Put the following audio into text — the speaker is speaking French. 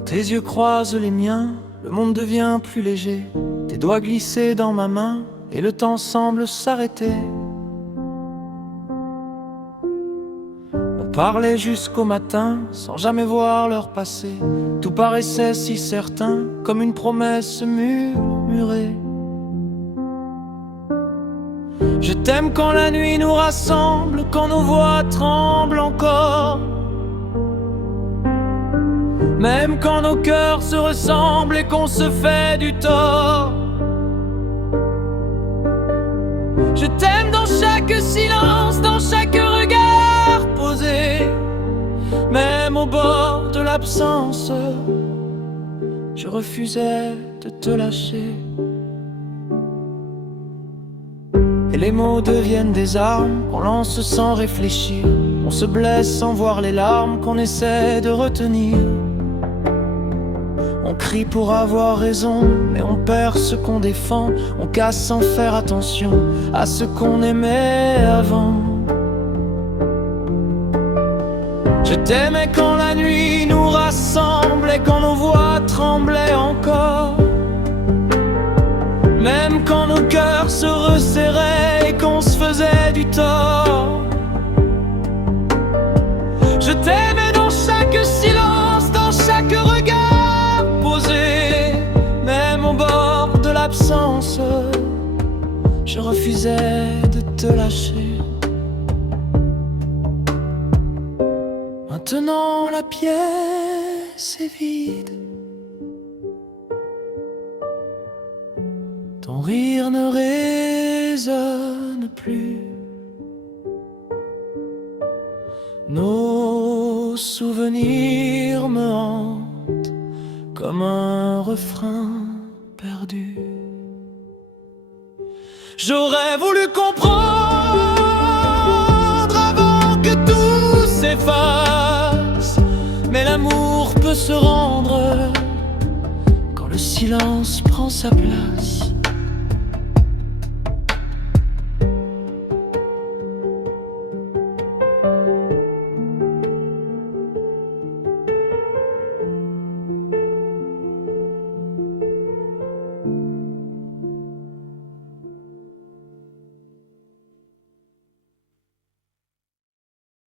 Quand tes yeux croisent les miens, le monde devient plus léger. Tes doigts glissés dans ma main et le temps semble s'arrêter. On parlait jusqu'au matin sans jamais voir l'heure passer. Tout paraissait si certain, comme une promesse murmurée. Je t'aime quand la nuit nous rassemble, quand nos voix tremblent encore. Même quand nos cœurs se ressemblent et qu'on se fait du tort. Je t'aime dans chaque silence, dans chaque regard posé. Même au bord de l'absence, je refusais de te lâcher. Et les mots deviennent des armes qu'on lance sans réfléchir. On se blesse sans voir les larmes qu'on essaie de retenir. On crie pour avoir raison, mais on perd ce qu'on défend. On casse sans faire attention à ce qu'on aimait avant. Je t'aimais quand la nuit nous rassemblait, quand nos voix tremblaient encore. Même quand nos cœurs se resserraient et qu'on se faisait du tort. Je t'aimais dans chaque silence, dans chaque regard posé. Même au bord de l'absence, je refusais de te lâcher. Maintenant la pièce est vide. Ton rire ne résonne plus. Nos souvenirs me hantent comme un refrain perdu. J'aurais voulu comprendre avant que tout s'efface, mais l'amour peut se rendre quand le silence prend sa place.